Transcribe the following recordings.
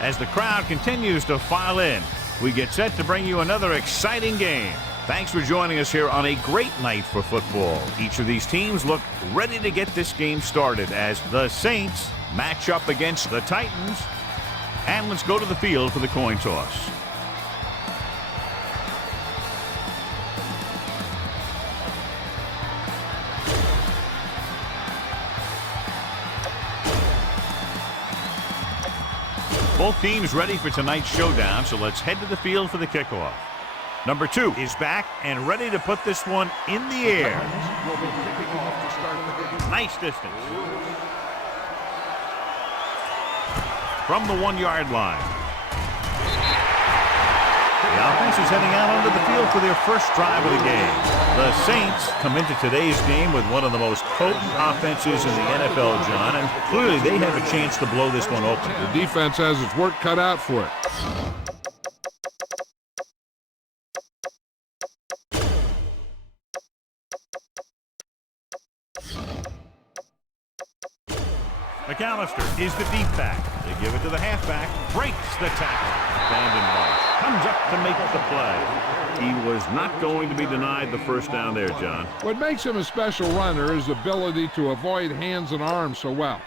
As the crowd continues to file in, we get set to bring you another exciting game. Thanks for joining us here on a great night for football. Each of these teams look ready to get this game started as the Saints match up against the Titans. And let's go to the field for the coin toss. Both teams ready for tonight's showdown, so let's head to the field for the kickoff. Number 2 is back and ready to put this one in the air. Nice distance. From the 1-yard line. The offense is heading out onto the field for their first drive of the game. The Saints come into today's game with one of the most potent offenses in the NFL, John, and clearly they have a chance to blow this one open. The defense has its work cut out for it. McAllister is the deep back. They give it to the halfback. Breaks the tackle. Brandon Marsh comes up to make the play. He was not going to be denied the first down there, John. What makes him a special runner is the ability to avoid hands and arms so well.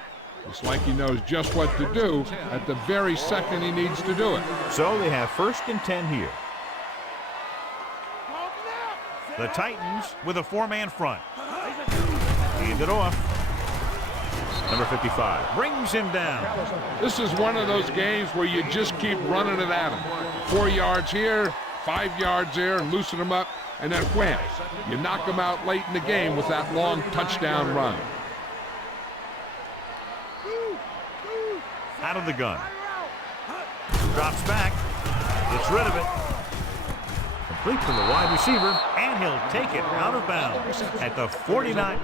It's like he knows just what to do at the very second he needs to do it. So they have 1st and 10 here. The Titans with a 4-man front. Hand it off. Number 55 brings him down. This is one of those games where you just keep running it at him. 4 yards here, 5 yards there, and loosen him up, and then wham, you knock him out late in the game with that long touchdown run. Out of the gun. Drops back. Gets rid of it. Complete to the wide receiver, and he'll take it out of bounds at the 49.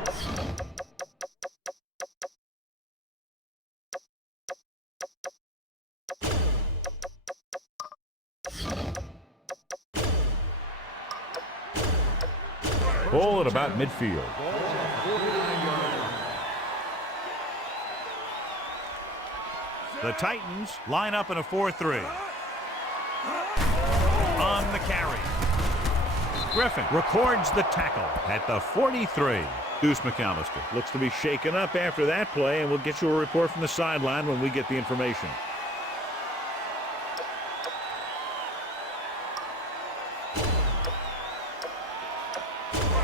Ball at about midfield. The Titans line up in a 4-3. On the carry. Griffin records the tackle at the 43. Deuce McAllister looks to be shaken up after that play, and we'll get you a report from the sideline when we get the information.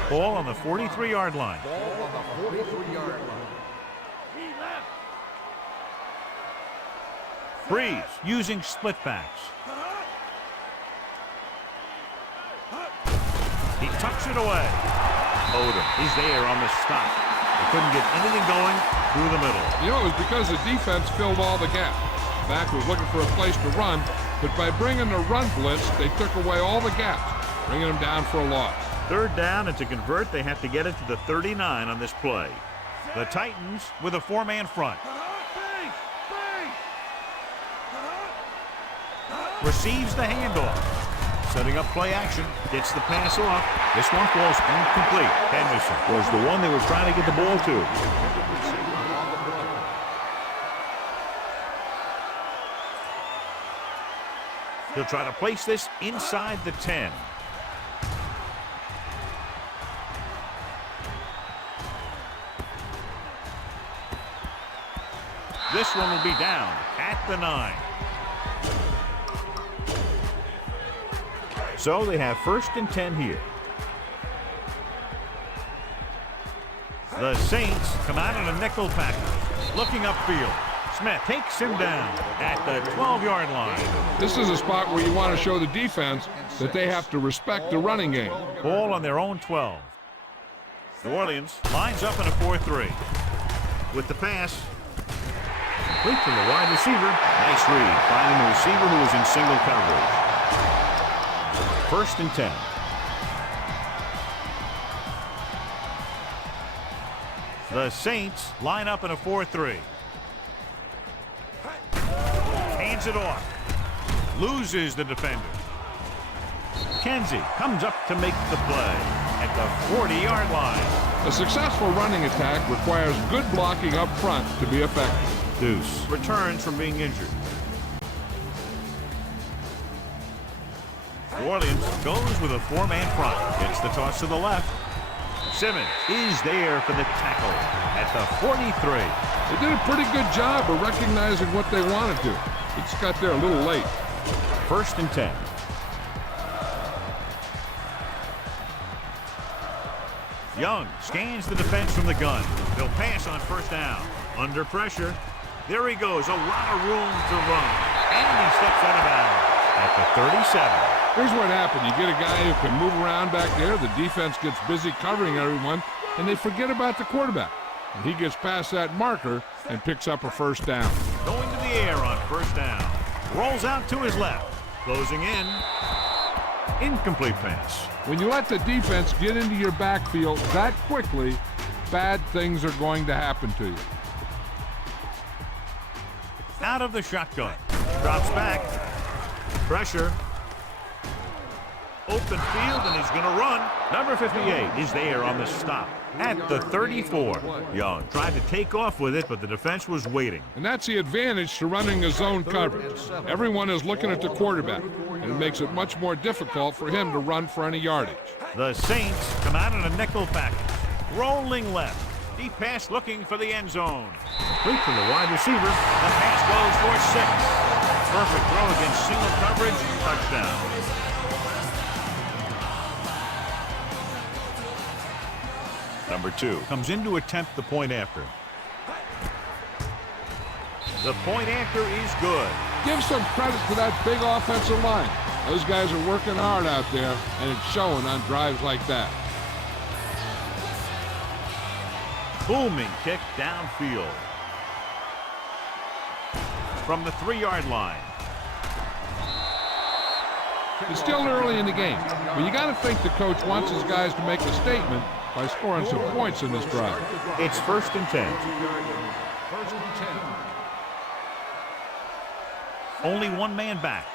Ball on the 43-yard line. Breeze using split backs. He tucks it away. Odom is there on the stop. They couldn't get anything going through the middle. You know, it was because the defense filled all the gaps. Back was looking for a place to run, but by bringing the run blitz, they took away all the gaps, bringing them down for a loss. 3rd down, and to convert, they have to get it to the 39 on this play. The Titans with a 4-man front. Receives the handoff. Setting up play action. Gets the pass off. This one falls incomplete. Henderson was the one they were trying to get the ball to. He'll try to place this inside the 10. This one will be down at the 9. So they have 1st and 10 here. The Saints come out in a nickel package. Looking upfield. Smith takes him down at the 12-yard line. This is a spot where you want to show the defense that they have to respect the running game. Ball on their own 12. New Orleans lines up in a 4-3. With the pass. Complete to the wide receiver. Nice read. Finding the receiver who was in single coverage. 1st and 10. The Saints line up in a 4-3. Hands it off. Loses the defender. Kenzie comes up to make the play at the 40-yard line. A successful running attack requires good blocking up front to be effective. Deuce returns from being injured. New Orleans goes with a four-man front. Gets the toss to the left. Simmons is there for the tackle at the 43. They did a pretty good job of recognizing what they wanted to. He just got there a little late. 1st and 10. Young scans the defense from the gun. They'll pass on 1st down. Under pressure. There he goes. A lot of room to run. And he steps out of bounds at the 37. Here's what happened. You get a guy who can move around back there. The defense gets busy covering everyone, and they forget about the quarterback. And he gets past that marker and picks up a 1st down. Going to the air on 1st down. Rolls out to his left. Closing in. Incomplete pass. When you let the defense get into your backfield that quickly, bad things are going to happen to you. Out of the shotgun. Drops back. Pressure. Open field, and he's going to run. Number 58 is there on the stop at the 34. Young tried to take off with it, but the defense was waiting. And that's the advantage to running a zone coverage. Everyone is looking at the quarterback, and it makes it much more difficult for him to run for any yardage. The Saints come out in a nickel package. Rolling left. Deep pass looking for the end zone. Complete to the wide receiver. The pass goes for 6. Perfect throw against single coverage. Touchdown. Number 2 comes in to attempt the point after. The point after is good. Give some credit to that big offensive line. Those guys are working hard out there, and it's showing on drives like that. Booming kick downfield. From the 3-yard line. It's still early in the game, but you got to think the coach wants his guys to make a statement by scoring some points in this drive. It's 1st and 10. Only one man back.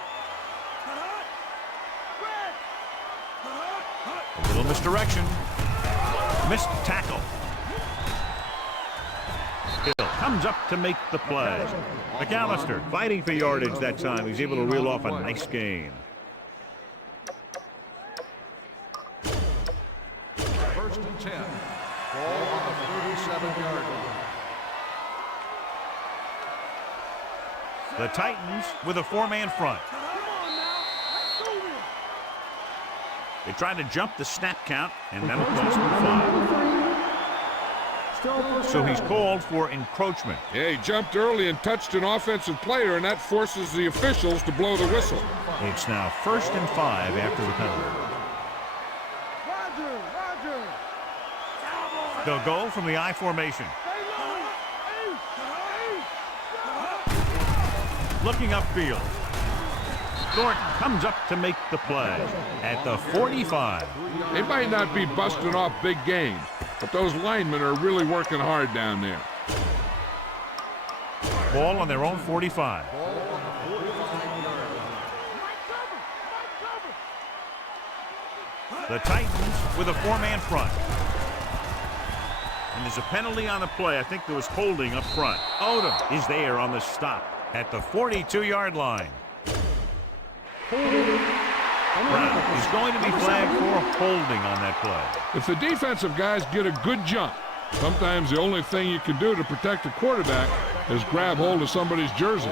A little misdirection. Missed tackle. Hill comes up to make the play. McAllister fighting for yardage that time. He's able to reel off a nice gain. 1st and 10. Ball on the 37-yard line. The Titans with a four-man front. They tried to jump the snap count, and that'll cost them 5. So he's called for encroachment. Yeah, he jumped early and touched an offensive player, and that forces the officials to blow the whistle. It's now 1st and 5 after the penalty. They'll go from the I formation. Looking upfield. Thornton comes up to make the play at the 45. They might not be busting off big games, but those linemen are really working hard down there. Ball on their own 45. The Titans with a four-man front. And there's a penalty on the play. I think there was holding up front. Odom is there on the stop at the 42-yard line. Brown is going to be flagged for holding on that play. If the defensive guys get a good jump, sometimes the only thing you can do to protect a quarterback is grab hold of somebody's jersey.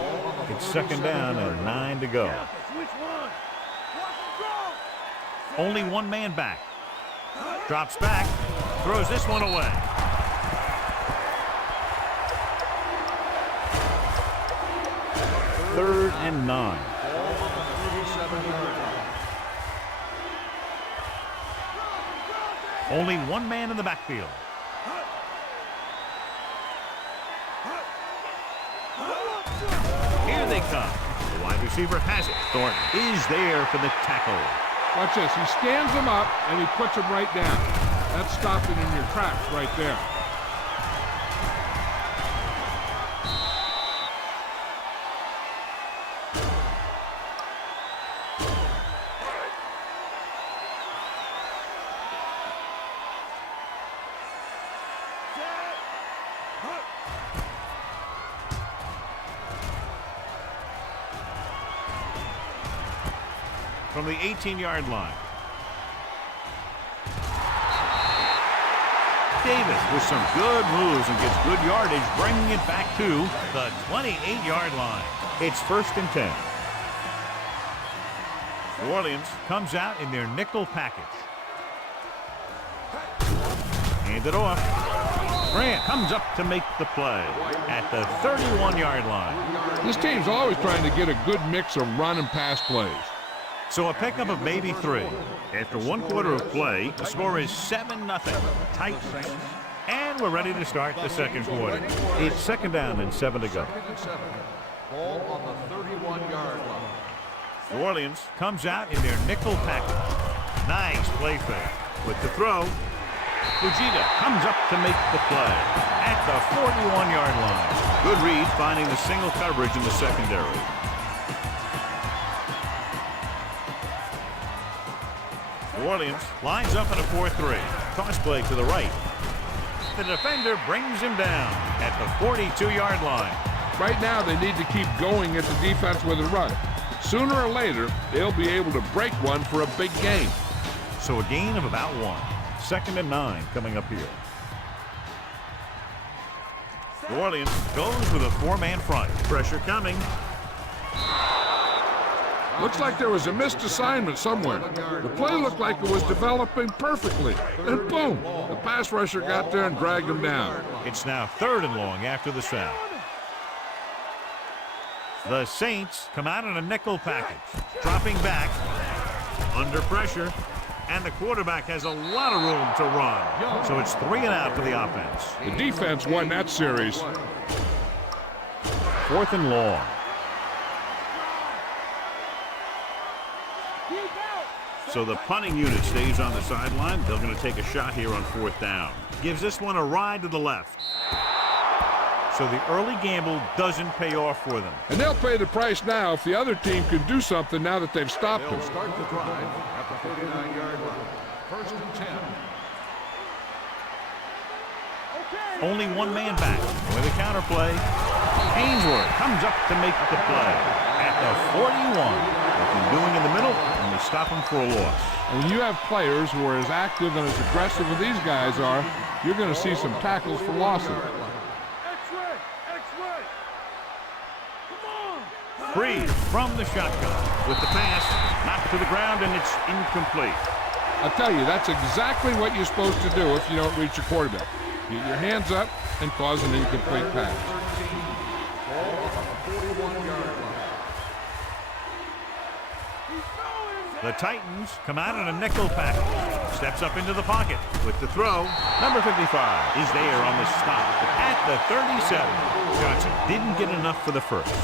It's 2nd down and 9 to go. Only one man back. Drops back, throws this one away. Third and 9. Only one man in the backfield. Here they come. The wide receiver has it. Thornton is there for the tackle. Watch this. He stands him up, and he puts him right down. That's stopping in your tracks right there. from the 18-yard line. Davis with some good moves and gets good yardage, bringing it back to the 28-yard line. It's 1st and 10. New Orleans comes out in their nickel package. Hand it off. Grant comes up to make the play at the 31-yard line. This team's always trying to get a good mix of run and pass plays. So a pickup of maybe 3. After 1 quarter of play, the score is 7-0. Titans. And we're ready to start the second quarter. It's 2nd down and 7 to go. 2nd and 7. Ball on the 31-yard line. New Orleans comes out in their nickel package. Nice play fake. With the throw, Fujita comes up to make the play at the 41-yard line. Good read finding the single coverage in the secondary. New Orleans lines up in a 4-3. Toss play to the right. The defender brings him down at the 42-yard line. Right now, they need to keep going at the defense with a run. Sooner or later, they'll be able to break one for a big gain. So a gain of about 1. 2nd and 9 coming up here. New Orleans goes with a 4-man front. Pressure coming. Looks like there was a missed assignment somewhere. The play looked like it was developing perfectly. And boom, the pass rusher got there and dragged him down. It's now 3rd and long after the sack. The Saints come out in a nickel package. Dropping back. Under pressure. And the quarterback has a lot of room to run. So it's 3 and out for the offense. The defense won that series. 4th and long. So the punting unit stays on the sideline. They're going to take a shot here on 4th down. Gives this one a ride to the left. So the early gamble doesn't pay off for them. And they'll pay the price now if the other team can do something now that they've stopped They'll them. start the drive at the 39-yard line. 1st and 10. Only 1 man back with a counter play. Ainsworth comes up to make the play at the 41. Nothing doing in the middle, and they stop him for a loss. And when you have players who are as active and as aggressive as these guys are, you're going to see some tackles for losses. Breeze from the shotgun with the pass, knocked to the ground, and it's incomplete. I'll tell you, that's exactly what you're supposed to do if you don't reach your quarterback. Get your hands up and cause an incomplete pass. Ball on the 41-yard line. The Titans come out in a nickel package. Steps up into the pocket with the throw. Number 55 is there on the stop at the 37. Johnson didn't get enough for the first.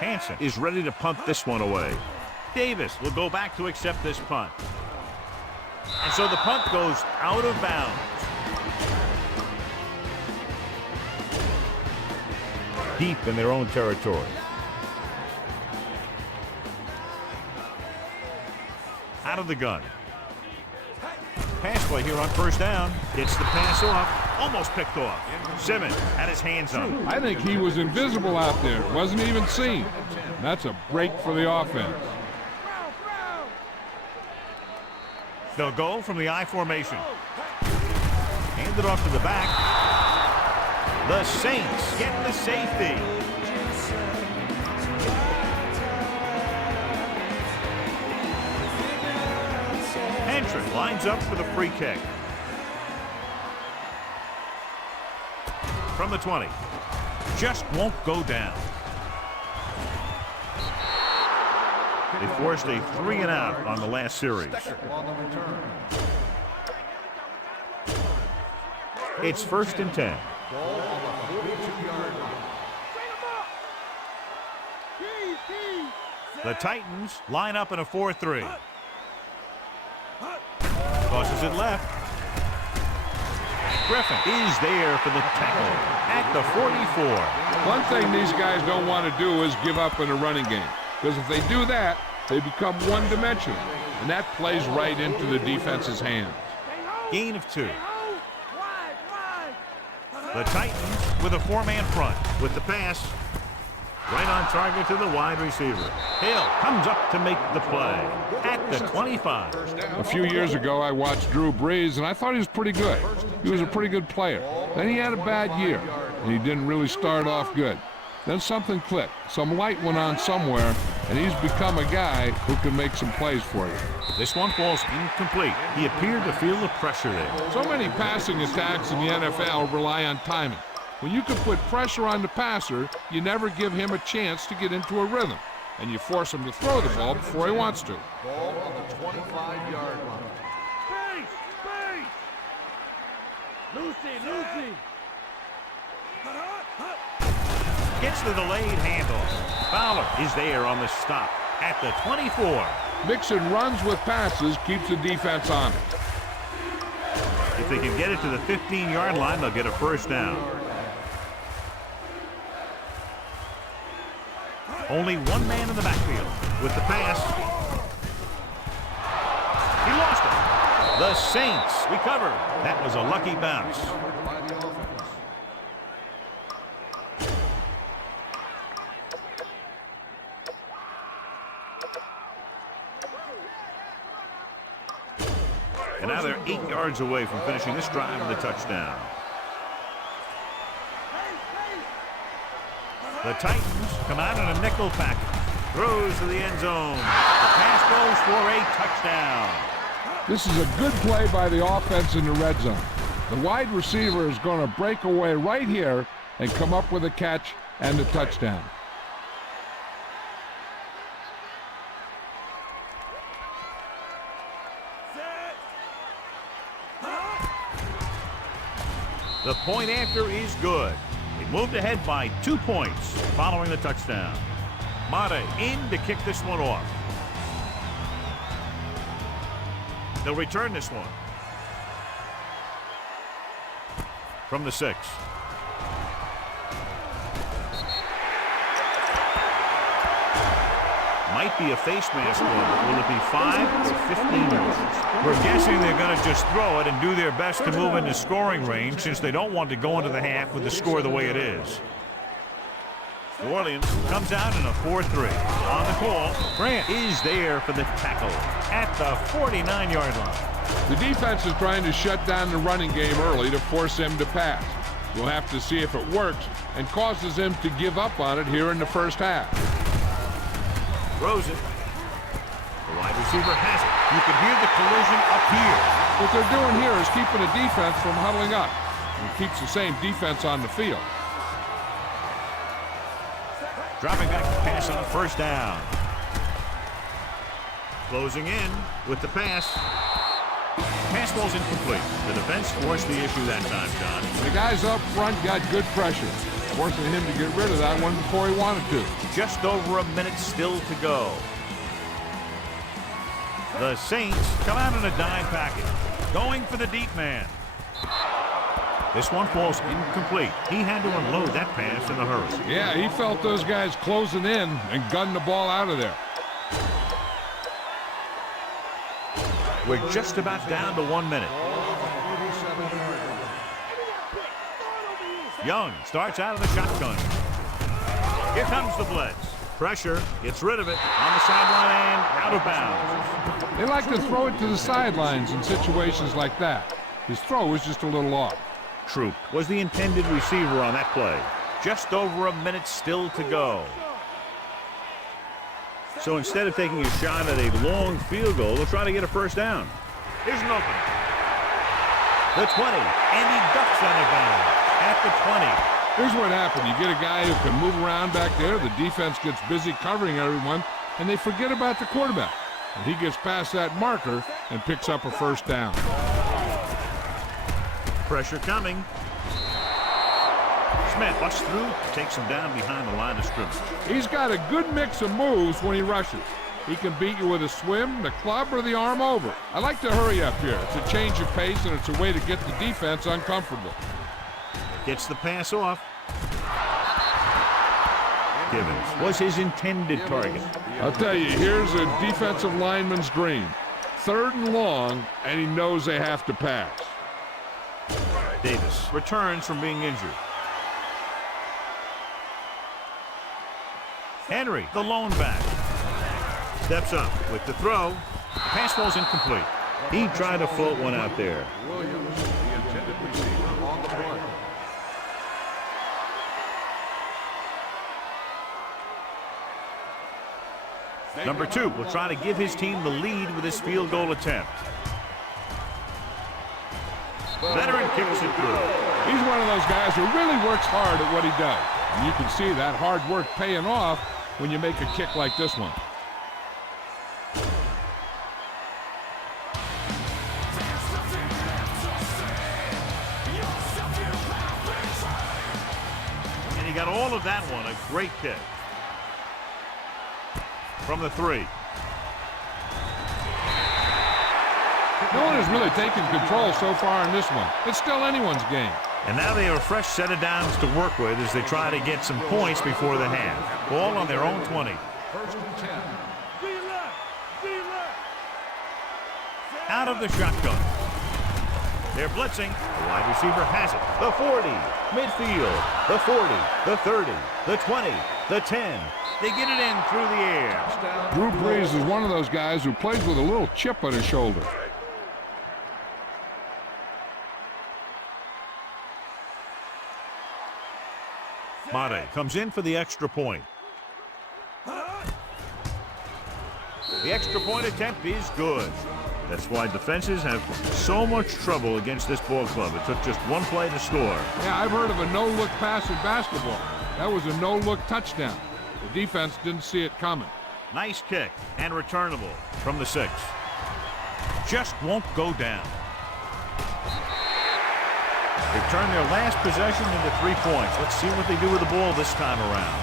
Hansen is ready to punt this one away. Davis will go back to accept this punt. And so the punt goes out of bounds. Deep in their own territory. Out of the gun. Pass play here on 1st down. Gets the pass off. Almost picked off. Simmons had his hands on it. I think he was invisible out there. Wasn't even seen. That's a break for the offense. They'll go from the I formation. Hand it off to the back. The Saints get the safety. Henry lines up for the free kick. From the 20. Just won't go down. They forced a 3 and out on the last series. On the return. It's 1st and 10. Ball on the 42-yard line. The Titans line up in a 4-3. Tosses it left. Griffin is there for the tackle at the 44. One thing these guys don't want to do is give up in a running game. Because if they do that, they become one-dimensional. And that plays right into the defense's hands. Gain of 2. The Titans with a 4-man front with the pass. Right on target to the wide receiver. Hill comes up to make the play at the 25. A few years ago, I watched Drew Brees, and I thought he was pretty good. He was a pretty good player. Then he had a bad year, and he didn't really start off good. Then something clicked. Some light went on somewhere, and he's become a guy who can make some plays for you. This one falls incomplete. He appeared to feel the pressure there. So many passing attacks in the NFL rely on timing. When you can put pressure on the passer, you never give him a chance to get into a rhythm, and you force him to throw the ball before he wants to. Ball on the 25-yard line. Space! Lucy! Gets the delayed handoff. Fowler is there on the stop at the 24. Mixing runs with passes keeps the defense honest. If they can get it to the 15-yard line, they'll get a first down. Only one man in the backfield with the pass. He lost it. The Saints recover. That was a lucky bounce. By the offense. And now they're 8 yards away from finishing this drive with a touchdown. The Titans come out in a nickel package. Throws to the end zone. The pass goes for a touchdown. This is a good play by the offense in the red zone. The wide receiver is going to break away right here and come up with a catch and a touchdown. The point after is good. They moved ahead by 2 points following the touchdown. Mata in to kick this one off. They'll return this one. From the 6. Might be a face mask one. Will it be 5 or 15 yards? We're guessing they're going to just throw it and do their best to move into scoring range since they don't want to go into the half with the score the way it is. New Orleans comes out in a 4-3. On the call, Grant is there for the tackle at the 49-yard line. The defense is trying to shut down the running game early to force him to pass. We'll have to see if it works and causes him to give up on it here in the first half. Throws it. The wide receiver has it. You can hear the collision up here. What they're doing here is keeping the defense from huddling up. And keeps the same defense on the field. Dropping back to pass on first down. Closing in with the pass. Pass ball's incomplete. The defense forced the issue that time, John. The guys up front got good pressure, forcing him to get rid of that one before he wanted to. Just over a minute still to go. The Saints come out in a dime package, going for the deep man. This one falls incomplete. He had to unload that pass in a hurry. Yeah, he felt those guys closing in and gunned the ball out of there. We're just about down to 1 minute. Young starts out of the shotgun. Here comes the blitz. Pressure, gets rid of it on the sideline and out of bounds. They like to throw it to the sidelines in situations like that. His throw was just a little off. Troop was the intended receiver on that play. Just over a minute still to go. So instead of taking a shot at a long field goal, they'll try to get a first down. Here's an opening. The 20, and he ducks on the bounds at the 20. Here's what happened. You get a guy who can move around back there. The defense gets busy covering everyone, and they forget about the quarterback. And he gets past that marker and picks up a first down. Pressure coming. Smith busts through, takes him down behind the line of scrimmage. He's got a good mix of moves when he rushes. He can beat you with a swim, the club, or the arm over. I like to hurry up here. It's a change of pace, and it's a way to get the defense uncomfortable. Gets the pass off. Givens was his intended target. I'll tell you, here's a defensive lineman's dream. 3rd and long, and he knows they have to pass. Davis returns from being injured. Henry, the lone back, steps up with the throw. The pass falls incomplete. He tried to float one out there. Williams, the intended receiver on the play. Number 2 will try to give his team the lead with his field goal attempt. Veteran kicks it through. He's one of those guys who really works hard at what he does. And you can see that hard work paying off when you make a kick like this one. And he got all of that one. A great kick. From the 3. No one has really taken control so far in this one. It's still anyone's game. And now they have a fresh set of downs to work with as they try to get some points before the half. Ball on their own 20. First and 10. Out of the shotgun. They're blitzing. The wide receiver has it. The 40. Midfield. The 40. The 30. The 20. The 10. They get it in through the air. Drew Brees is one of those guys who plays with a little chip on his shoulder. Mate comes in for the extra point. The extra point attempt is good. That's why defenses have so much trouble against this ball club. It took just one play to score. Yeah, I've heard of a no-look pass in basketball. That was a no-look touchdown. The defense didn't see it coming. Nice kick and returnable from the 6. Just won't go down. They turn their last possession into 3 points. Let's see what they do with the ball this time around.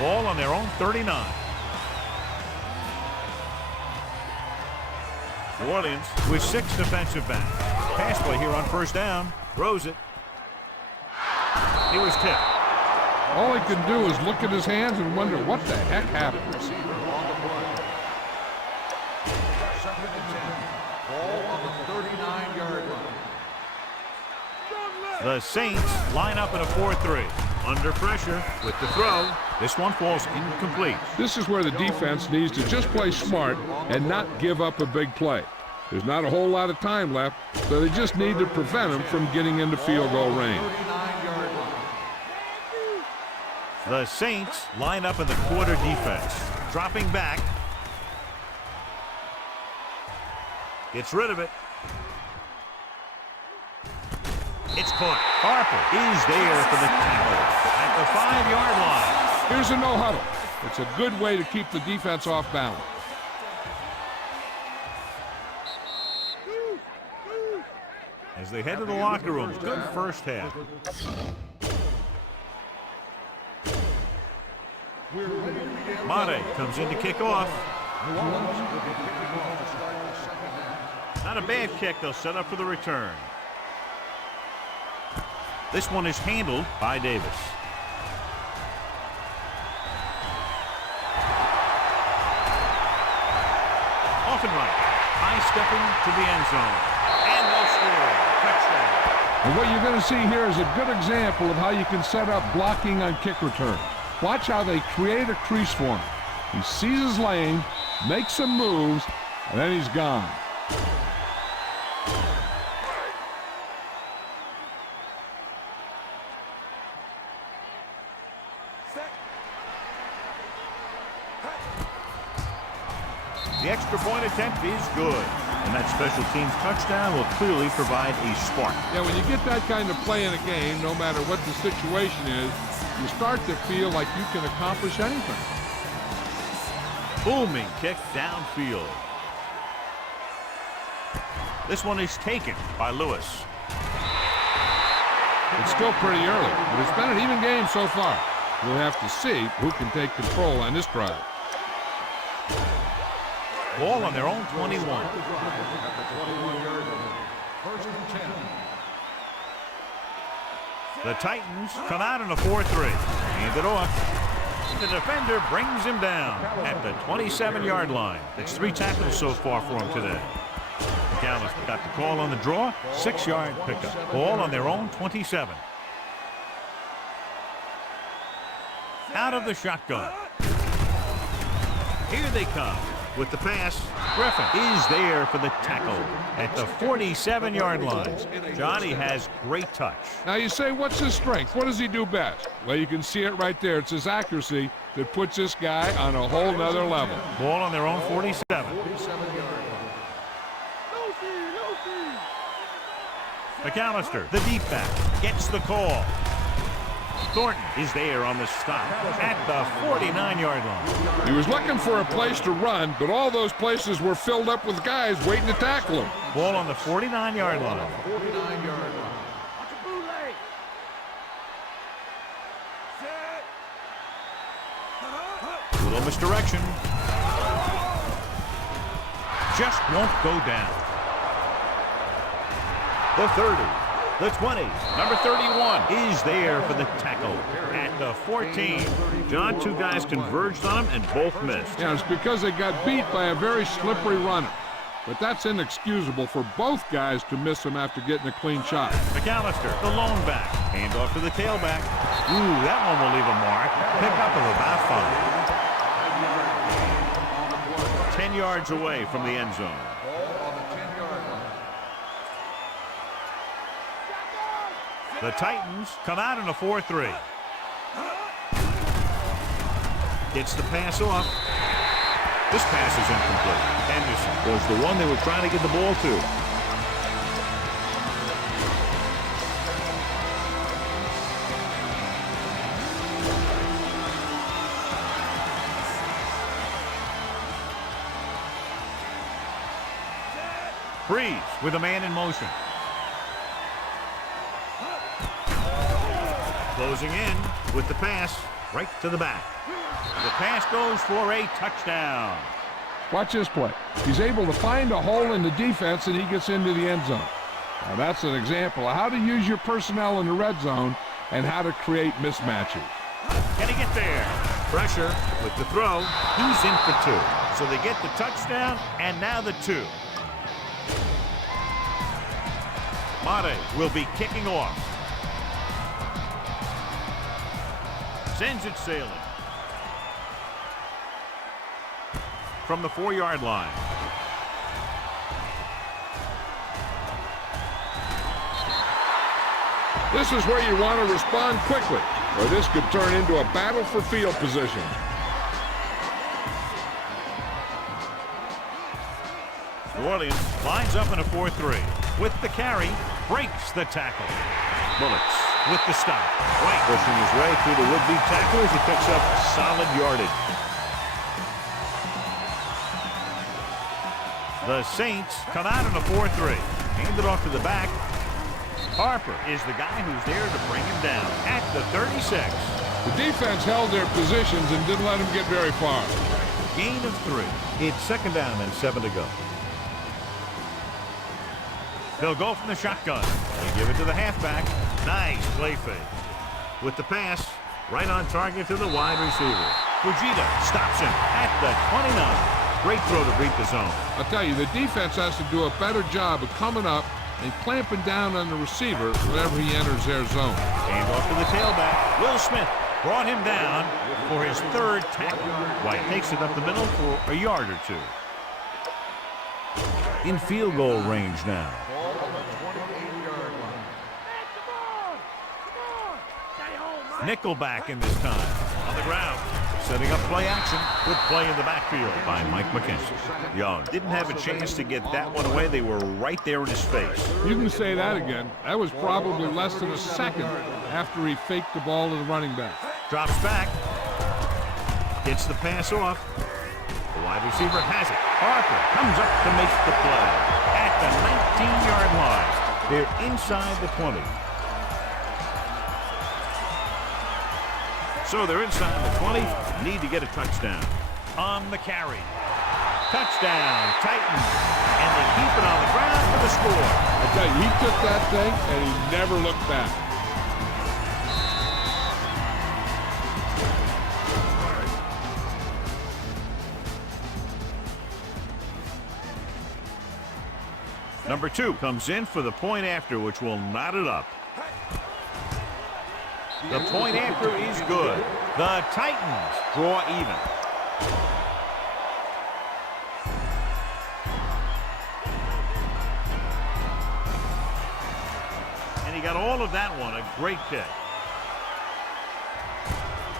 Ball on their own 39. New Orleans with 6 defensive backs. Pass play here on first down. Throws it. He was tipped. All he can do is look at his hands and wonder what the heck happened. Receiver on the play. Second and 10. Ball on the 39-yard line. The Saints line up in a 4-3. Under pressure with the throw. This one falls incomplete. This is where the defense needs to just play smart and not give up a big play. There's not a whole lot of time left, so they just need to prevent him from getting into field goal range. 39-yard line. The Saints line up in the quarter defense. Dropping back. Gets rid of it. It's caught. Harper is there for the tackle at the 5-yard line. Here's a no huddle. It's a good way to keep the defense off balance. As they head to the locker room, good first half. Mate comes in to kick off. Not a bad kick. They'll set up for the return. This one is handled by Davis. Off and right. High stepping to the end zone. And they'll score. Touchdown. And what you're going to see here is a good example of how you can set up blocking on kick return. Watch how they create a crease for him. He sees his lane, makes some moves, and then he's gone. The extra point attempt is good. And that special teams touchdown will clearly provide a spark. Yeah, when you get that kind of play in a game, no matter what the situation is, you start to feel like you can accomplish anything. Booming kick downfield. This one is taken by Lewis. It's still pretty early, but it's been an even game so far. We'll have to see who can take control on this drive. Ball on their own 21. First and 10. The Titans come out in a 4-3. Hand it off. the defender brings him down at the 27-yard line. It's 3 tackles so far for him today. McAllister got the call on the draw, 6-yard pickup. Ball on their own 27. Out of the shotgun. Here they come. With the pass, Griffin is there for the tackle at the 47-yard line. Johnny has great touch. Now you say, what's his strength? What does he do best? Well, you can see it right there. It's his accuracy that puts this guy on a whole nother level. Ball on their own 47. McAllister, the deep back, gets the call. Thornton is there on the stop at the 49-yard line. He was looking for a place to run, but all those places were filled up with guys waiting to tackle him. Ball on the 49-yard line. Little misdirection. Just won't go down. The 30. The 20, number 31, is there for the tackle at the 14. John, 2 guys converged on him and both missed. Yeah, it's because they got beat by a very slippery runner. But that's inexcusable for both guys to miss him after getting a clean shot. McAllister, the lone back. Handoff to the tailback. Ooh, that one will leave a mark. Pickup of about 5. 10 yards away from the end zone. The Titans come out in a 4-3. Gets the pass off. This pass is incomplete. Henderson was the one they were trying to get the ball to. Breeze with a man in motion. Closing in with the pass right to the back. The pass goes for a touchdown. Watch this play. He's able to find a hole in the defense and he gets into the end zone. Now that's an example of how to use your personnel in the red zone and how to create mismatches. Can he get there? Pressure with the throw. He's in for 2. So they get the touchdown and now the 2. Mate will be kicking off. Sends it sailing. From the 4-yard line. This is where you want to respond quickly, or this could turn into a battle for field position. New Orleans lines up in a 4-3. With the carry, breaks the tackle. Bullets with the stop. White pushing his way through the would-be tacklers. He picks up solid yardage. The Saints come out in a 4-3. Handed off to the back. Harper is the guy who's there to bring him down at the 36. The defense held their positions and didn't let him get very far. Gain of 3. It's 2nd down and 7 to go. They'll go from the shotgun. They give it to the halfback. Nice play fake. With the pass, right on target to the wide receiver. Fujita stops him at the 29. Great throw to beat the zone. I'll tell you, the defense has to do a better job of coming up and clamping down on the receiver whenever he enters their zone. Hand off to the tailback. Will Smith brought him down for his 3rd tackle. White takes it up the middle for a yard or 2. In field goal range now. Nickelback in this time. On the ground. Setting up play action. Good play in the backfield by Mike McKenzie. Young didn't have a chance to get that one away. They were right there in his face. You can say that again. That was probably less than a second after he faked the ball to the running back. Drops back. Gets the pass off. The wide receiver has it. Harper comes up to make the play. At the 19-yard line. They're inside the 20. So they're inside the 20. Need to get a touchdown. On the carry. Touchdown, Titans. And they keep it on the ground for the score. I tell you, he took that thing and he never looked back. Number 2 comes in for the point after, which will knot it up. The point after is good. The Titans draw even. And he got all of that one. A great kick.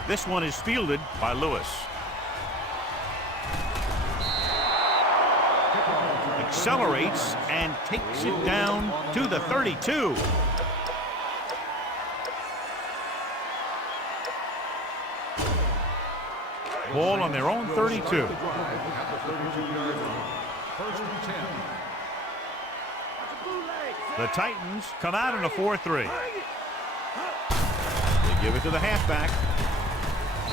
This one is fielded by Lewis. Accelerates and takes it down to the 32. Ball on their own 32. First and 10. The Titans come out in a 4-3. They give it to the halfback.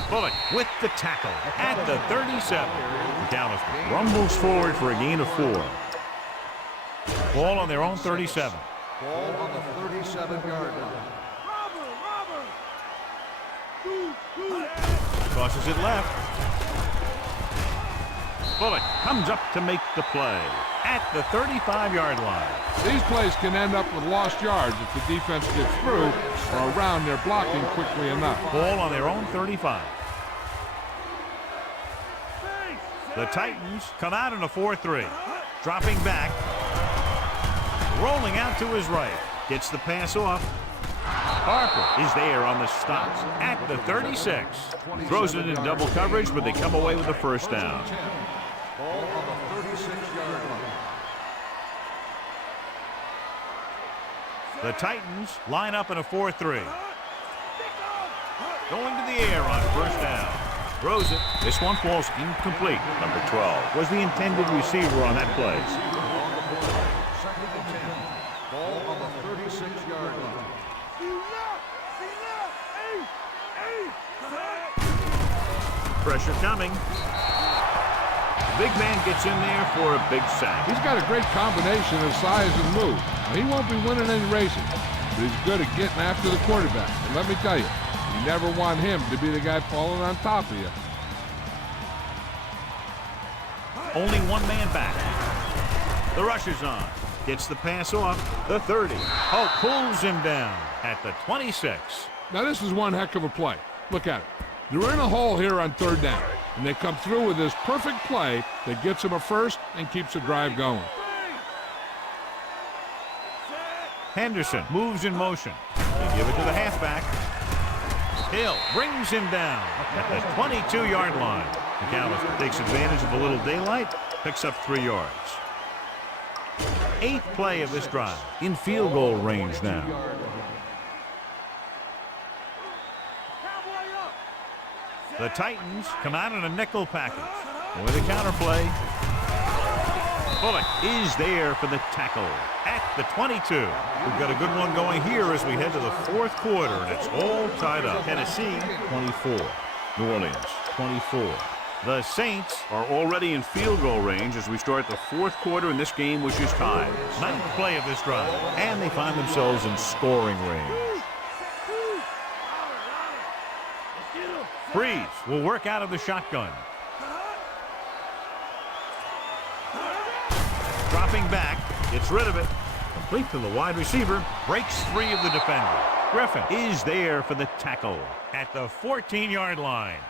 Bullock with the tackle at the 37. Dallas rumbles forward for a gain of 4. Ball on their own 37. Ball on the 37-yard line. Crosses it left. Bullock comes up to make the play at the 35-yard line. These plays can end up with lost yards if the defense gets through or around their blocking quickly enough. Ball on their own 35. The Titans come out in a 4-3. Dropping back. Rolling out to his right. Gets the pass off. Harper is there on the stop at the 36. Throws it in double coverage, but they come away with a first down. Ball on the 36-yard line. The Titans line up in a 4-3. Going to the air on first down. Throws it. This one falls incomplete. Number 12 was the intended receiver on that play. Second and 10. Ball on the 36-yard line. Pressure coming. Big man gets in there for a big sack. He's got a great combination of size and move. Now, he won't be winning any races, but he's good at getting after the quarterback. And let me tell you, you never want him to be the guy falling on top of you. Only one man back. The rush is on. Gets the pass off. The 30. Oh, pulls him down at the 26. Now, this is one heck of a play. Look at it. They're in a hole here on third down, and they come through with this perfect play that gets them a first and keeps the drive going. Henderson moves in motion. They give it to the halfback. Hill brings him down at the 22-yard line. McAllister takes advantage of a little daylight, picks up 3 yards. 8th play of this drive. In field goal range now. The Titans come out in a nickel package. With a counterplay. Bullock is there for the tackle at the 22. We've got a good one going here as we head to the 4th quarter, and it's all tied up. Tennessee, 24. New Orleans, 24. The Saints are already in field goal range as we start the 4th quarter in this game, which is tied. 9th play of this drive, and they find themselves in scoring range. Breeze will work out of the shotgun. Dropping back, gets rid of it. Complete to the wide receiver, breaks free of the defender. Griffin is there for the tackle at the 14-yard line.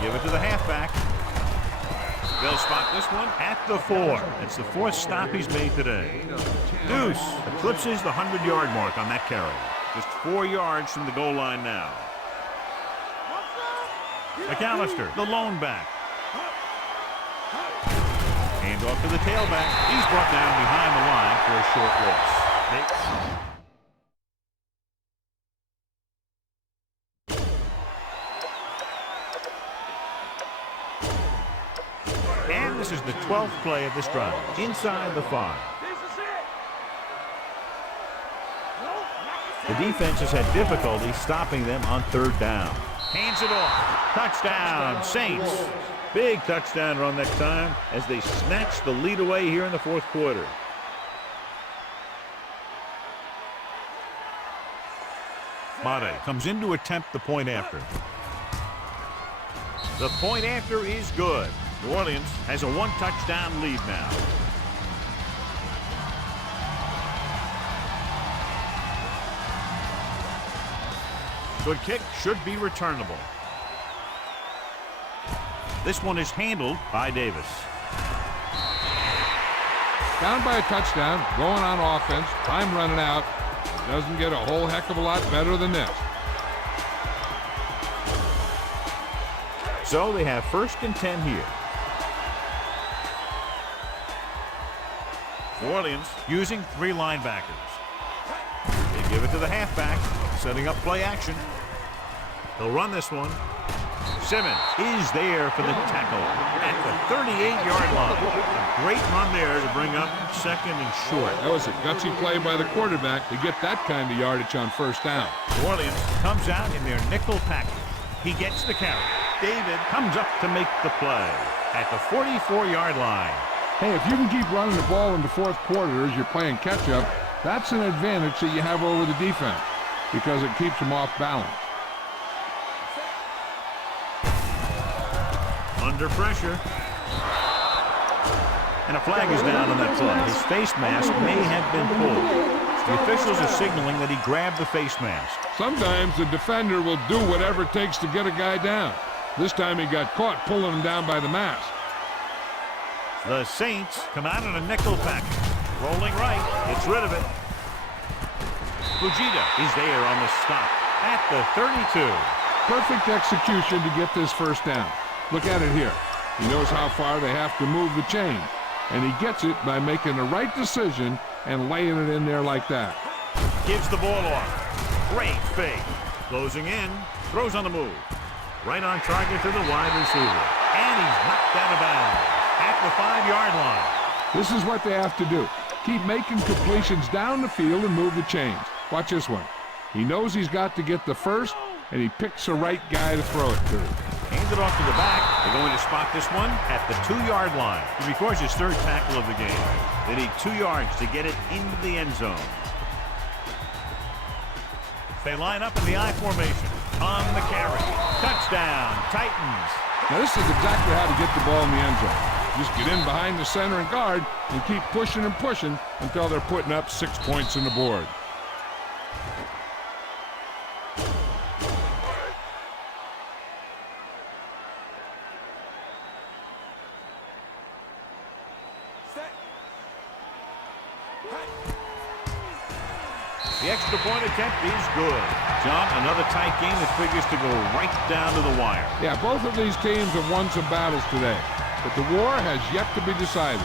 Give it to the halfback. They'll spot this one at the 4. It's the 4th stop he's made today. Deuce eclipses the 100-yard mark on that carry. Just 4 yards from the goal line now. McAllister, the lone back. Hand off to the tailback. He's brought down behind the line for a short loss. And this is the 12th play of this drive. Inside the 5. The defense has had difficulty stopping them on third down. Hands it off. Touchdown, Saints. Big touchdown run that time as they snatch the lead away here in the fourth quarter. Mate comes in to attempt the point after. The point after is good. New Orleans has a one-touchdown lead now. Good kick, should be returnable. This one is handled by Davis. Down by a touchdown, going on offense, time running out. Doesn't get a whole heck of a lot better than this. So they have 1st and 10 here. New Orleans using 3 linebackers. They give it to the halfback, setting up play action. They'll run this one. Simmons is there for the tackle at the 38-yard line. A great run there to bring up 2nd and short. That was a gutsy play by the quarterback to get that kind of yardage on 1st down. New Orleans comes out in their nickel package. He gets the carry. David comes up to make the play at the 44-yard line. Hey, if you can keep running the ball in the fourth quarter as you're playing catch-up, that's an advantage that you have over the defense because it keeps them off balance. Under pressure. And a flag is down on that play. His face mask may have been pulled. The officials are signaling that he grabbed the face mask. Sometimes the defender will do whatever it takes to get a guy down. This time he got caught pulling him down by the mask. The Saints come out in a nickel package. Rolling right, gets rid of it. Fujita is there on the stop at the 32. Perfect execution to get this 1st down. Look at it here. He knows how far they have to move the chain, and he gets it by making the right decision and laying it in there like that. Gives the ball off. Great fake. Closing in, throws on the move. Right on target to the wide receiver. And he's knocked out of bounds at the 5-yard line. This is what they have to do. Keep making completions down the field and move the chains. Watch this one. He knows he's got to get the 1st, and he picks the right guy to throw it to. Hands it off to the back. They're going to spot this one at the 2-yard line. He records his 3rd tackle of the game. They need 2 yards to get it into the end zone. They line up in the I formation. On the carry. Touchdown, Titans. Now this is exactly how to get the ball in the end zone. Just get in behind the center and guard and keep pushing and pushing until they're putting up 6 points on the board. The extra point attempt is good. John, another tight game that figures to go right down to the wire. Yeah, both of these teams have won some battles today, but the war has yet to be decided.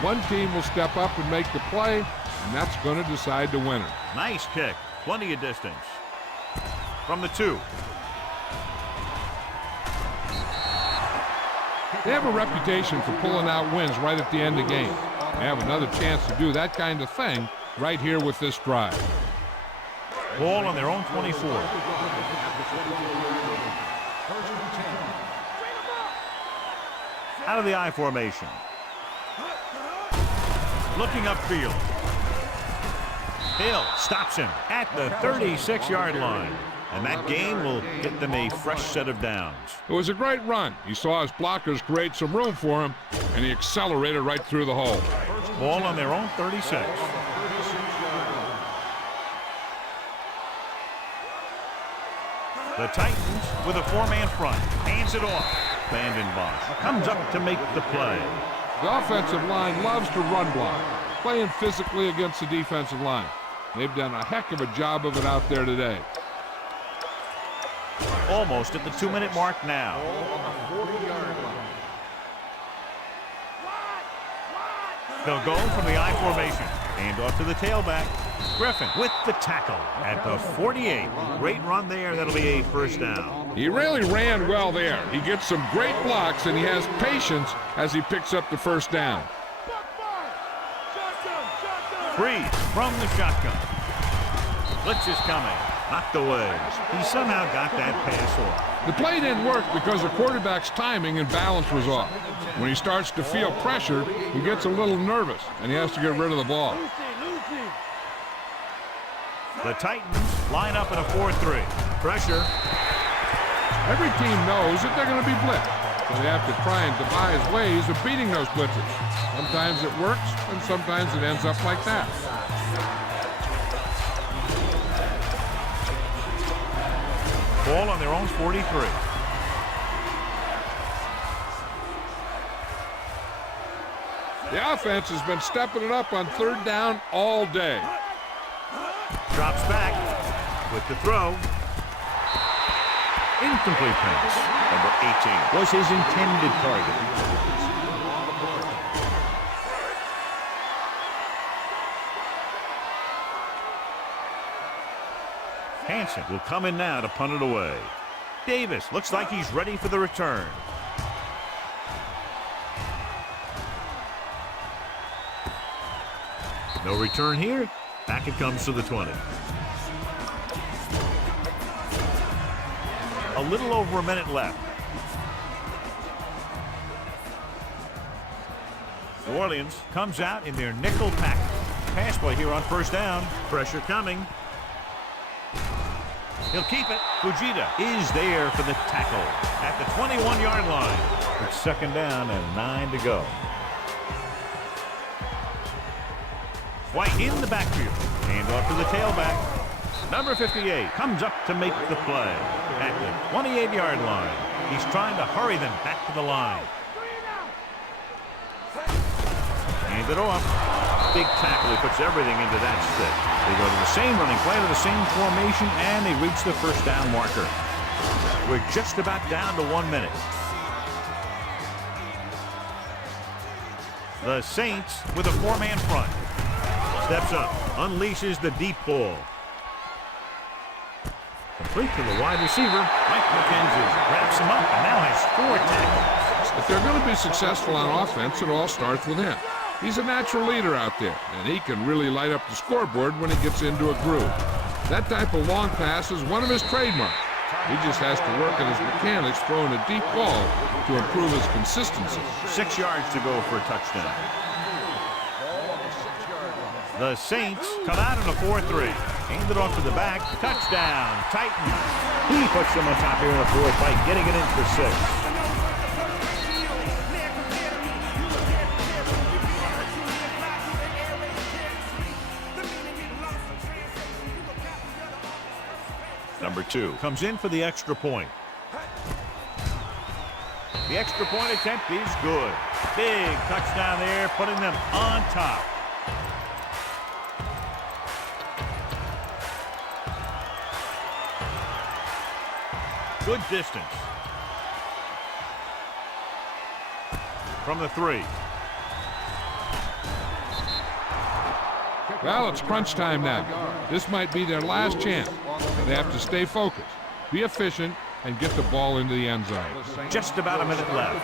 One team will step up and make the play, and that's going to decide the winner. Nice kick. Plenty of distance. From the 2. They have a reputation for pulling out wins right at the end of games. They have another chance to do that kind of thing right here with this drive. Ball on their own 24. Out of the I formation. Looking upfield. Hill stops him at the 36-yard line. And that gain will get them a fresh set of downs. It was a great run. He saw his blockers create some room for him, and he accelerated right through the hole. Ball on their own 36. The Titans with a 4-man front. Hands it off. Vanden Bosch comes up to make the play. The offensive line loves to run block, playing physically against the defensive line. They've done a heck of a job of it out there today. Almost at the 2-minute mark now. They'll go from the I formation. Hand off to the tailback. Griffin with the tackle at the 48. Great run there. That'll be a 1st down. He really ran well there. He gets some great blocks, and he has patience as he picks up the 1st down. Freeze from the shotgun. Blitz is coming. Knocked away. He somehow got that pass off. The play didn't work because the quarterback's timing and balance was off. When he starts to feel pressure, he gets a little nervous, and he has to get rid of the ball. The Titans line up in a 4-3. Pressure. Every team knows that they're going to be blitzed, so they have to try and devise ways of beating those blitzes. Sometimes it works, and sometimes it ends up like that. Ball on their own 43. The offense has been stepping it up on third down all day. Drops back with the throw. Incomplete pass. Number 18 was his intended target. Hansen will come in now to punt it away. Davis looks like he's ready for the return. No return here. Back it comes to the 20. A little over a minute left. New Orleans comes out in their nickel package. Pass play here on first down. Pressure coming. He'll keep it. Fujita is there for the tackle at the 21-yard line. It's second down and 9 to go. White in the backfield. Hand off to the tailback. Number 58 comes up to make the play at the 28-yard line. He's trying to hurry them back to the line. Hand it off. Big tackle. He puts everything into that stick. They go to the same running play to the same formation, and they reach the first down marker. We're just about down to 1 minute. The Saints with a four-man front. Steps up, unleashes the deep ball. Complete to the wide receiver. Mike McKenzie wraps him up and now has 4 tackles. If they're going to be successful on offense, it all starts with him. He's a natural leader out there, and he can really light up the scoreboard when he gets into a groove. That type of long pass is one of his trademarks. He just has to work on his mechanics throwing a deep ball to improve his consistency. 6 yards to go for a touchdown. The Saints come out in a 4-3. Hand it off to the back. Touchdown, Titans. He puts them on top here in the fourth by getting it in for 6. Number 2 comes in for the extra point. The extra point attempt is good. Big touchdown there, putting them on top. Good distance. From the 3. Well, it's crunch time now. This might be their last chance, and they have to stay focused, be efficient, and get the ball into the end zone. Just about a minute left.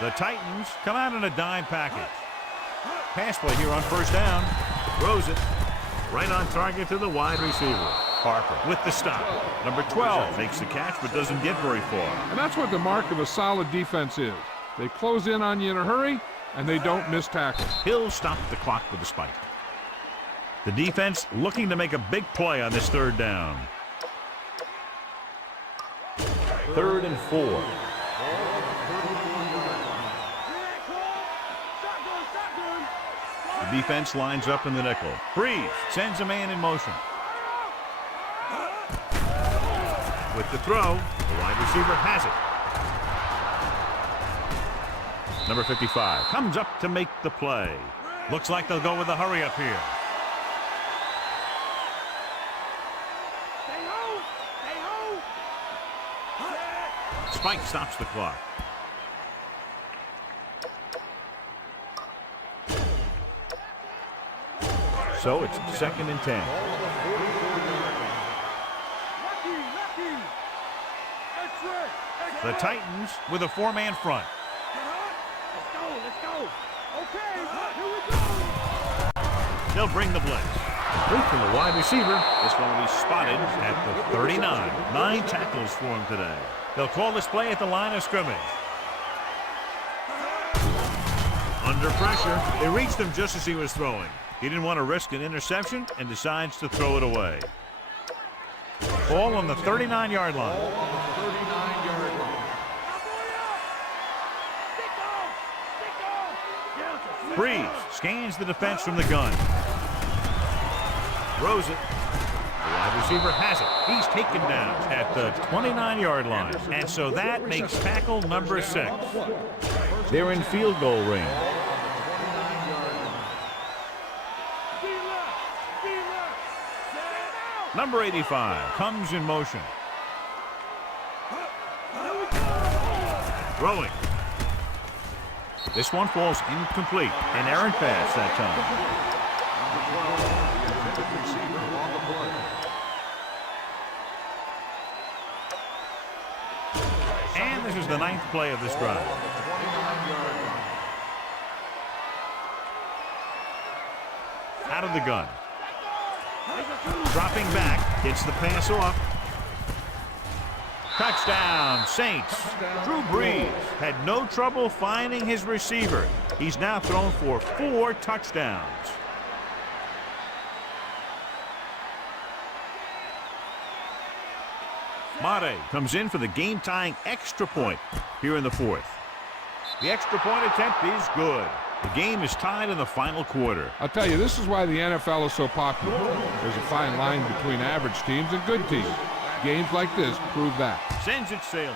The Titans come out in a dime package. Pass play here on first down. Throws it. Right on target to the wide receiver. Harper with the stop. Number 12 makes the catch but doesn't get very far. And that's what the mark of a solid defense is. They close in on you in a hurry, and they don't miss tackles. He'll stop the clock with a spike. The defense looking to make a big play on this third down. 3rd and 4. The defense lines up in the nickel. Breeze sends a man in motion. With the throw, the wide receiver has it. Number 55 comes up to make the play. Looks like they'll go with a hurry up here. Spike stops the clock. So it's 2nd and 10. The Titans with a 4-man front. Let's go. Okay, here we go. They'll bring the blitz. Complete from the wide receiver. This one will be spotted at the 39. 9 tackles for him today. They'll call this play at the line of scrimmage. Under pressure. They reached him just as he was throwing. He didn't want to risk an interception and decides to throw it away. Ball on the 39-yard line. Ball on the 39-yard line. Breeze scans the defense from the gun. Throws it. The wide receiver has it. He's taken down at the 29-yard line. And so that makes tackle number 6. They're in field goal range. Number 85 comes in motion. Throwing. This one falls incomplete. An errant pass that time. And this is the 9th play of this drive. Out of the gun. Dropping back, gets the pass off. Touchdown, Saints. Drew Brees had no trouble finding his receiver. He's now thrown for 4 touchdowns. Mate comes in for the game-tying extra point here in the 4th. The extra point attempt is good. The game is tied in the final quarter. I'll tell you, this is why the NFL is so popular. There's a fine line between average teams and good teams. Games like this prove that. Sends it sailing.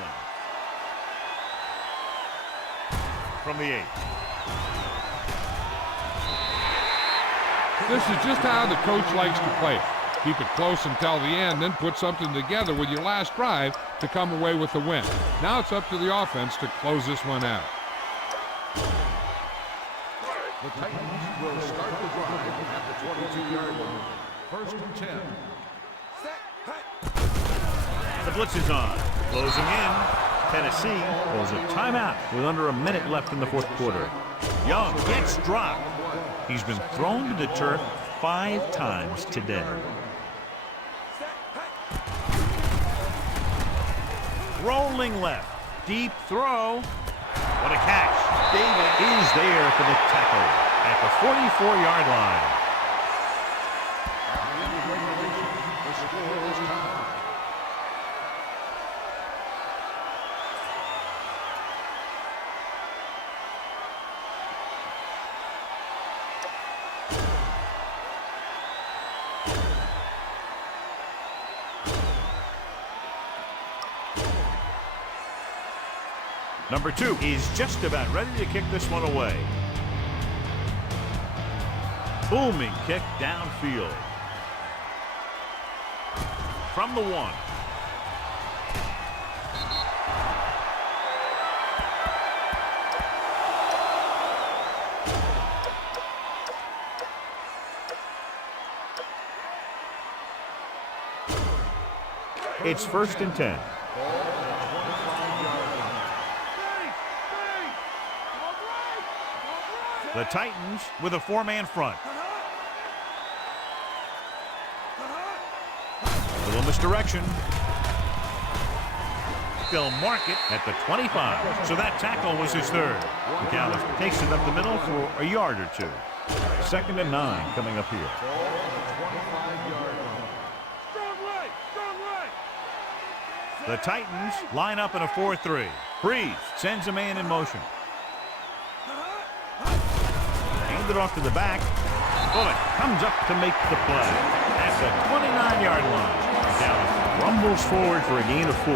From the 8. This is just how the coach likes to play it. Keep it close until the end, then put something together with your last drive to come away with the win. Now it's up to the offense to close this one out. The Titans will start the drive at the 22-yard line. 1st and 10. The blitz is on. Closing in. Tennessee calls a timeout with under a minute left in the 4th quarter. Young gets dropped. He's been thrown to the turf 5 times today. Rolling left. Deep throw. What a catch. David is there for the tackle at the 44-yard line. At the end of regulation, the score is tied. Number 2 is just about ready to kick this one away. Booming kick downfield. From the 1. It's 1st and 10. The Titans with a 4-man front. Little misdirection. They'll mark it at the 25. So that tackle was his 3rd. McAllister takes it up the middle for a yard or 2. 2nd and 9 coming up here. The Titans line up in a 4-3. Breeze sends a man in motion. Hand it off to the back. Bullock comes up to make the play. At the 29-yard line. Dallas rumbles forward for a gain of 4.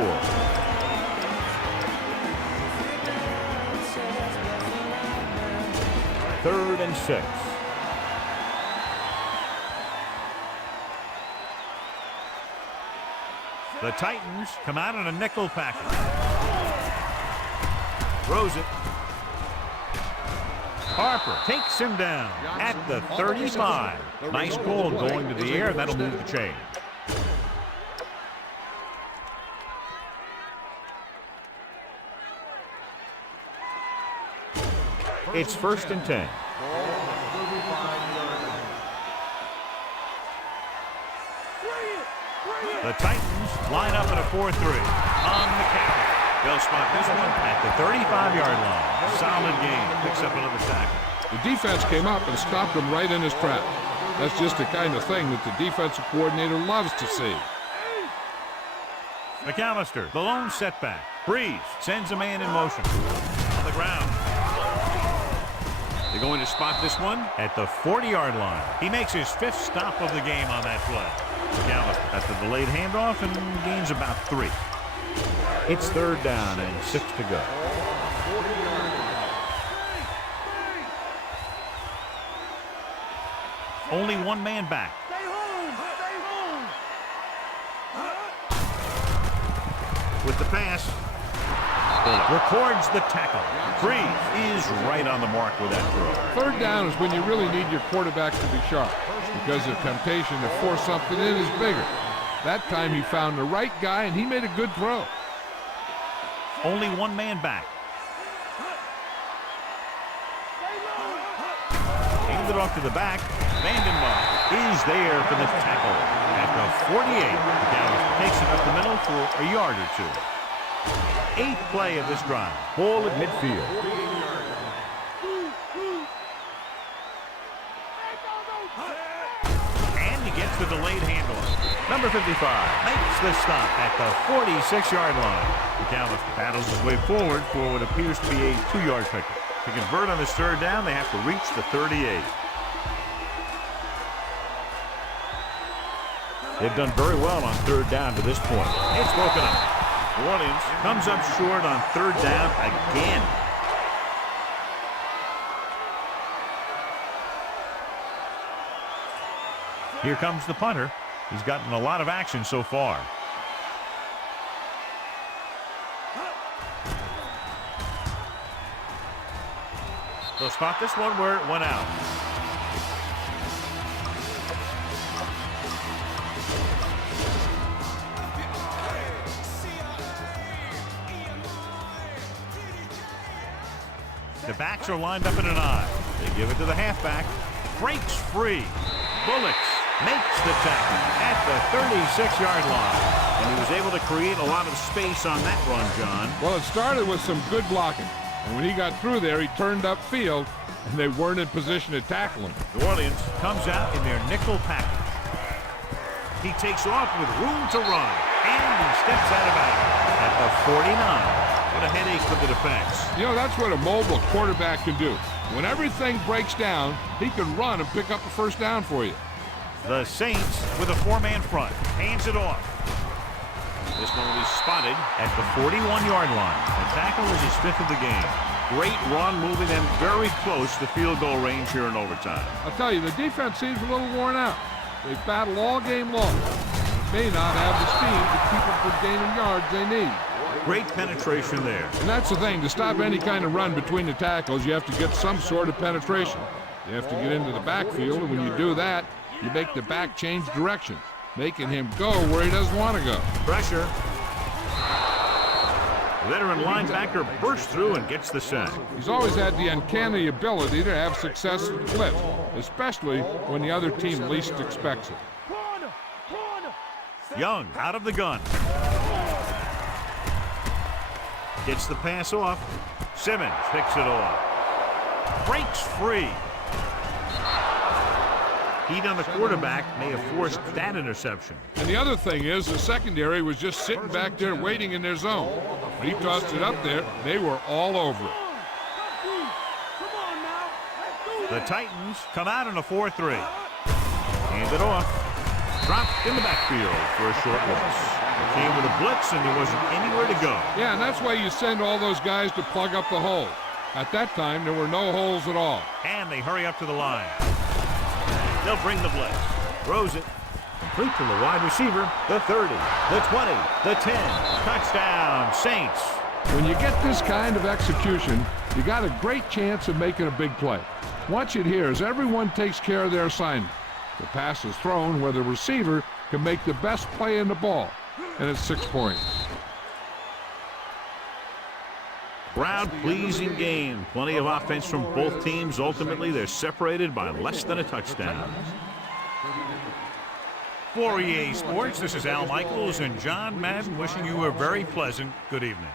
Third and 6. The Titans come out in a nickel package. Throws it. Harper takes him down at the 35. Nice ball going to the air. That'll move the chain. It's 1st and 10. The Titans line up in a 4-3 on the carry. They'll spot this one at the 35-yard line. Solid game. Picks up another tackle. The defense came up and stopped him right in his tracks. That's just the kind of thing that the defensive coordinator loves to see. McAllister, the lone setback. Breeze sends a man in motion. On the ground. They're going to spot this one at the 40-yard line. He makes his 5th stop of the game on that play. McAllister at the delayed handoff and gains about 3. It's 3rd down and 6 to go. Only one man back. Stay home! With the pass. Records the tackle. Breeze is right on the mark with that throw. 3rd down is when you really need your quarterback to be sharp because the temptation to force something in is bigger. That time he found the right guy and he made a good throw. Only one man back. Hands it off to the back. Vandenberg is there for the tackle. At the 48, Dallas takes it up the middle for a yard or 2. 8th play of this drive. Ball at midfield. And he gets the delayed handoff. Number 55 makes the stop at the 46-yard line. Dallas battles his way forward for what appears to be a 2-yard pickup. To convert on this 3rd down, they have to reach the 38. They've done very well on 3rd down to this point. It's broken up. New Orleans comes up short on 3rd down again. Here comes the punter. He's gotten a lot of action so far. They'll spot this one where it went out. The backs are lined up in an I. They give it to the halfback. Breaks free. Bullocks makes the tackle at the 36-yard line. And he was able to create a lot of space on that run, John. Well, it started with some good blocking. And when he got through there, he turned upfield, and they weren't in position to tackle him. New Orleans comes out in their nickel package. He takes off with room to run. And he steps out of bounds at the 49. What a headache for the defense. You know, that's what a mobile quarterback can do. When everything breaks down, he can run and pick up a 1st down for you. The Saints with a 4-man front. Hands it off. This one will be spotted at the 41-yard line. The tackle is his 5th of the game. Great run, moving them very close to field goal range here in overtime. I'll tell you, the defense seems a little worn out. They battle all game long. May not have the speed to keep them from gaining yards they need. Great penetration there. And that's the thing. To stop any kind of run between the tackles, you have to get some sort of penetration. You have to get into the backfield, and when you do that, you make the back change directions, making him go where he doesn't want to go. Pressure. Veteran linebacker bursts through and gets the sack. He's always had the uncanny ability to have success at the blitz, especially when the other team least expects it. Young out of the gun. Gets the pass off. Simmons picks it off. Breaks free. Heat on the quarterback may have forced that interception. And the other thing is the secondary was just sitting back there waiting in their zone. When he tossed it up there, they were all over it. The Titans come out in a 4-3. Hand it off. Dropped in the backfield for a short loss. It came with a blitz and there wasn't anywhere to go. Yeah, and that's why you send all those guys to plug up the hole. At that time, there were no holes at all. And they hurry up to the line. They'll bring the blitz. Throws it. Complete to the wide receiver. The 30, the 20, the 10. Touchdown, Saints. When you get this kind of execution, you got a great chance of making a big play. Watch it here as everyone takes care of their assignment. The pass is thrown where the receiver can make the best play in the ball. And it's 6 points. Crowd-pleasing game. Plenty of offense from both teams. Ultimately, they're separated by less than a touchdown. For EA Sports, this is Al Michaels and John Madden wishing you a very pleasant good evening.